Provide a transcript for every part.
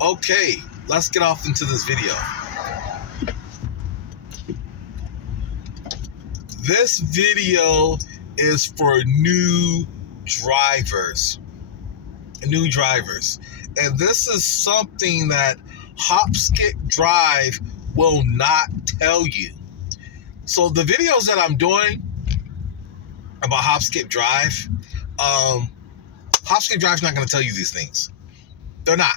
Okay, let's get off into this video. This video is for new drivers. And this is something that Hopskipdrive will not tell you. So the videos that I'm doing about Hopskipdrive, Hopskipdrive's not going to tell you these things. They're not.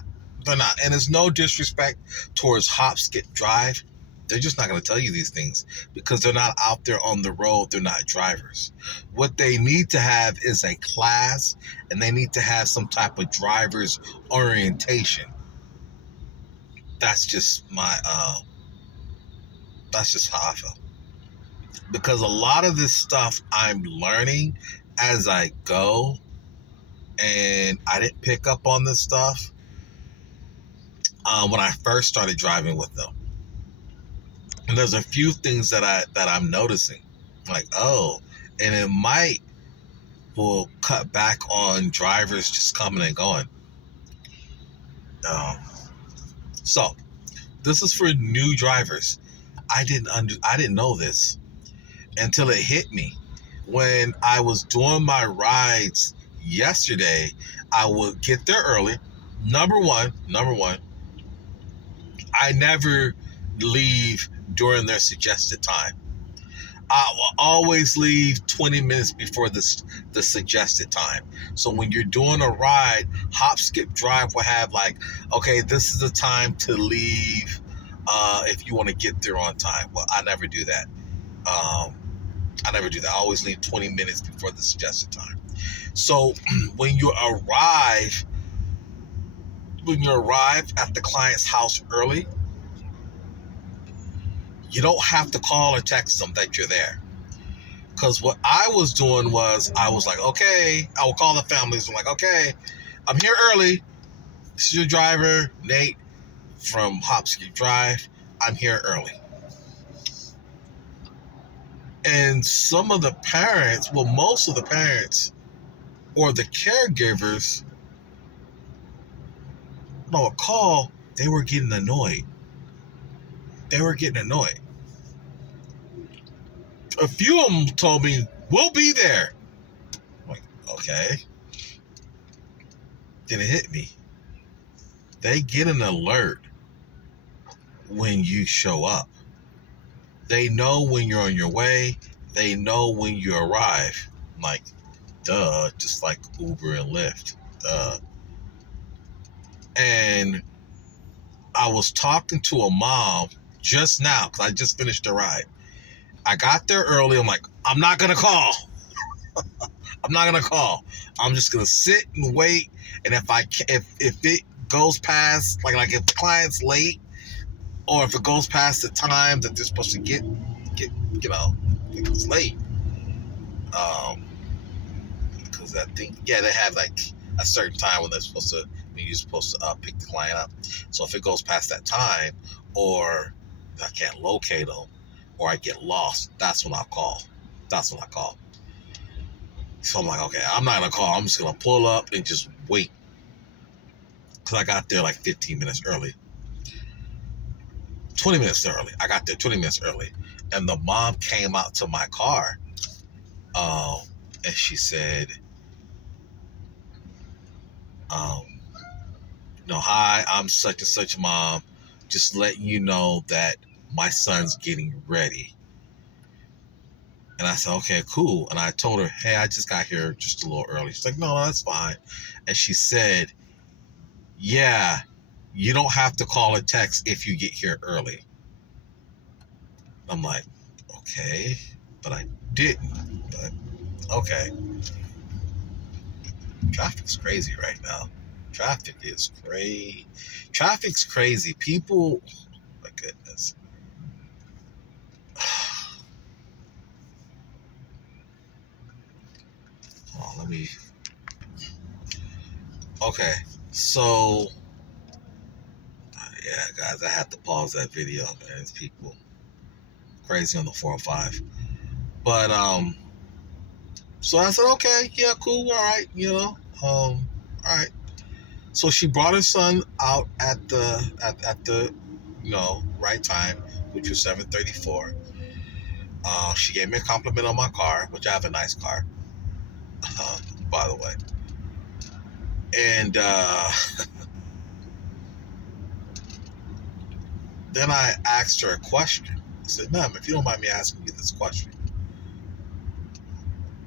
And it's no disrespect towards Hopskipdrive. They're just not going to tell you these things because they're not out there on the road. They're not drivers. What they need to have is a class, and they need to have some type of driver's orientation. That's just that's just how I feel. Because a lot of this stuff I'm learning as I go, and I didn't pick up on this stuff when I first started driving with them. And there's a few things that I'm noticing, like, oh, and it will cut back on drivers just coming and going. So this is for new drivers. I didn't know this until it hit me when I was doing my rides yesterday. I would get there early. Number one, I never leave during their suggested time. I will always leave 20 minutes before the suggested time. So when you're doing a ride, Hopskipdrive will have like, okay, this is the time to leave if you want to get there on time. Well, I never do that. I always leave 20 minutes before the suggested time. So when you arrive at the client's house early, you don't have to call or text them that you're there. Because what I was doing was, I was like, okay, I will call the families. I'm like, okay, I'm here early. This is your driver, Nate, from Hopskipdrive. I'm here early. And most of the parents or the caregivers, no, a call, they were getting annoyed. A few of them told me, we'll be there. I'm like, okay. Then it hit me. They get an alert when you show up. They know when you're on your way. They know when you arrive. I'm like, duh, just like Uber and Lyft. Duh. And I was talking to a mom just now because I just finished the ride. I got there early. I'm like, I'm not going to call. I'm just going to sit and wait. And if it goes past, like if the client's late, or if it goes past the time that they're supposed to get it's late. Because I think, they have like a certain time when you're supposed to pick the client up. So if it goes past that time, or I can't locate them, or I get lost, that's when I call. So I'm like, okay, I'm not going to call. I'm just going to pull up and just wait. Because I got there like 15 minutes early. 20 minutes early. I got there 20 minutes early. And the mom came out to my car. And she said, hi, I'm such and such mom. Just letting you know that my son's getting ready. And I said, okay, cool. And I told her, hey, I just got here just a little early. She's like, no, that's fine. And she said, yeah, you don't have to call or text if you get here early. I'm like, okay, but I didn't. But okay. Traffic's crazy right now. Traffic's crazy. People, oh my goodness. Okay, so yeah, guys, I have to pause that video, man. It's people crazy on the 405. But so I said, okay, yeah, cool, all right, all right. So she brought her son out at the right time, which was 7:34. She gave me a compliment on my car, which I have a nice car, by the way. And then I asked her a question. I said, "Ma'am, if you don't mind me asking you this question,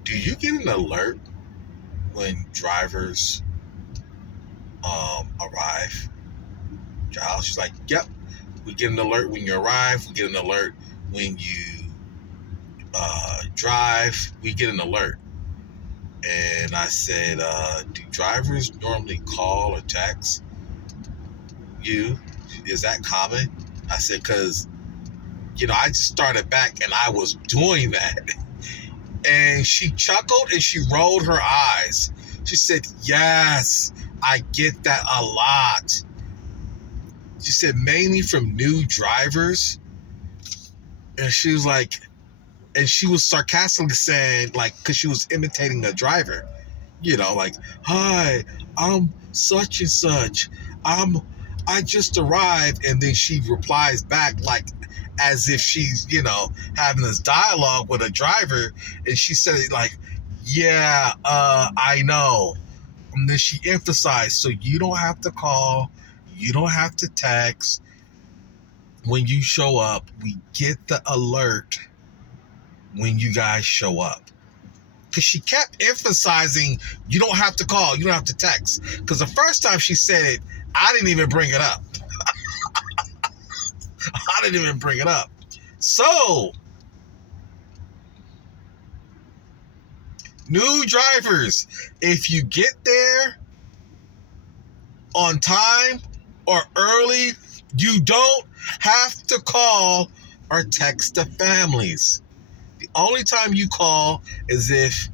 do you get an alert when drivers arrive at your house?" She's like, "Yep, we get an alert when you arrive. We get an alert when you drive. We get an alert." And I said, "Do drivers normally call or text you? Is that common?" I said, "Because I just started back and I was doing that." And she chuckled and she rolled her eyes. She said, "Yes, I get that a lot." She said, "Mainly from new drivers." And she was like, and she was sarcastically saying, like, because she was imitating a driver, like, "Hi, I'm such and such. I just arrived." And then she replies back, like, as if she's, having this dialogue with a driver. And she said, like, "Yeah, I know." And then she emphasized, "So you don't have to call, you don't have to text. When you show up, we get the alert when you guys show up." Because she kept emphasizing, you don't have to call, you don't have to text. Because the first time she said it, I didn't even bring it up. I didn't even bring it up. So, new drivers, if you get there on time or early, you don't have to call or text the families. The only time you call is if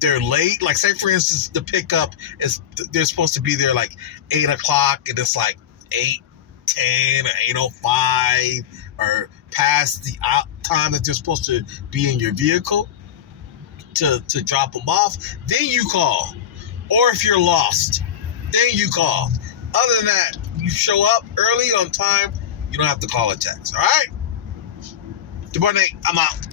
they're late. Like, say, for instance, the pickup they're supposed to be there like 8 o'clock and it's like 8:10 or 8:05 or past the time that they're supposed to be in your vehicle to drop them off. Then you call. Or if you're lost, then you call. Other than that, you show up early on time, you don't have to call or text. All right? Good morning. I'm out.